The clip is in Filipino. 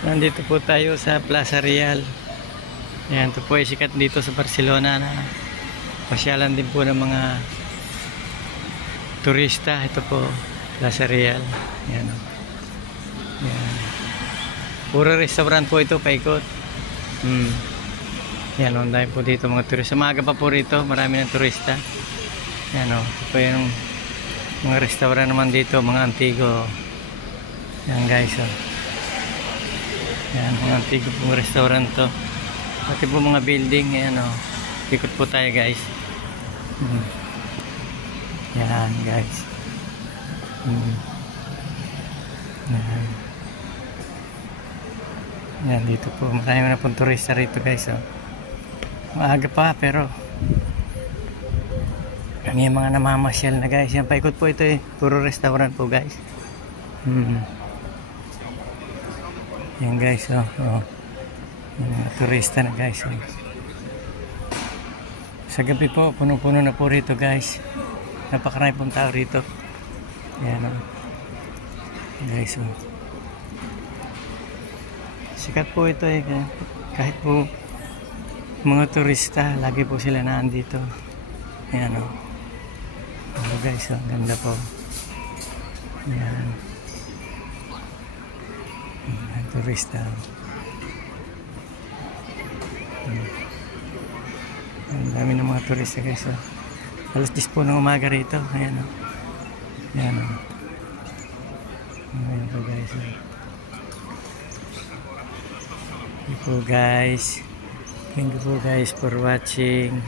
Nandito po tayo sa Plaza Real. Ayan, ito po ay sikat dito sa Barcelona na pasyalan din po ng mga turista. Ito po, Plaza Real. Ayan, o. Ayan. Puro restaurant po ito, paikot. Ayan, o, dahil po dito mga turista. Maaga pa po rito, marami ng turista. Ayan, o, ito po yung mga restaurant naman dito, mga antigo. Ayan guys, o. Ayan, mga antigo pong restaurant to. Pati po mga building. Ayan, o. Ikot po tayo guys. Ayan guys. Ayan. Ayan, dito po. Marami na pong turista rito guys, o. Maaga pa pero may mga namamasyal na guys. Yan, paikot po ito eh. Puro restaurant po guys. Yan guys, oh. Yung mga turista na guys, oh. Sa gabi po, puno-puno na po rito guys. Napakarami pong tao rito. Yan, oh. Guys, oh. Sikat po ito eh. Kahit po mga turista, lagi po sila naandito. Yan, oh. Oh guys, oh. Ganda po. Yan. Turista. Ang dami ng mga turista guys, oh. Alas 10 po ng umaga rito. Ayan, oh. Ayan, oh. Ayan po guys, oh. Thank you po guys. Thank you po guys for watching.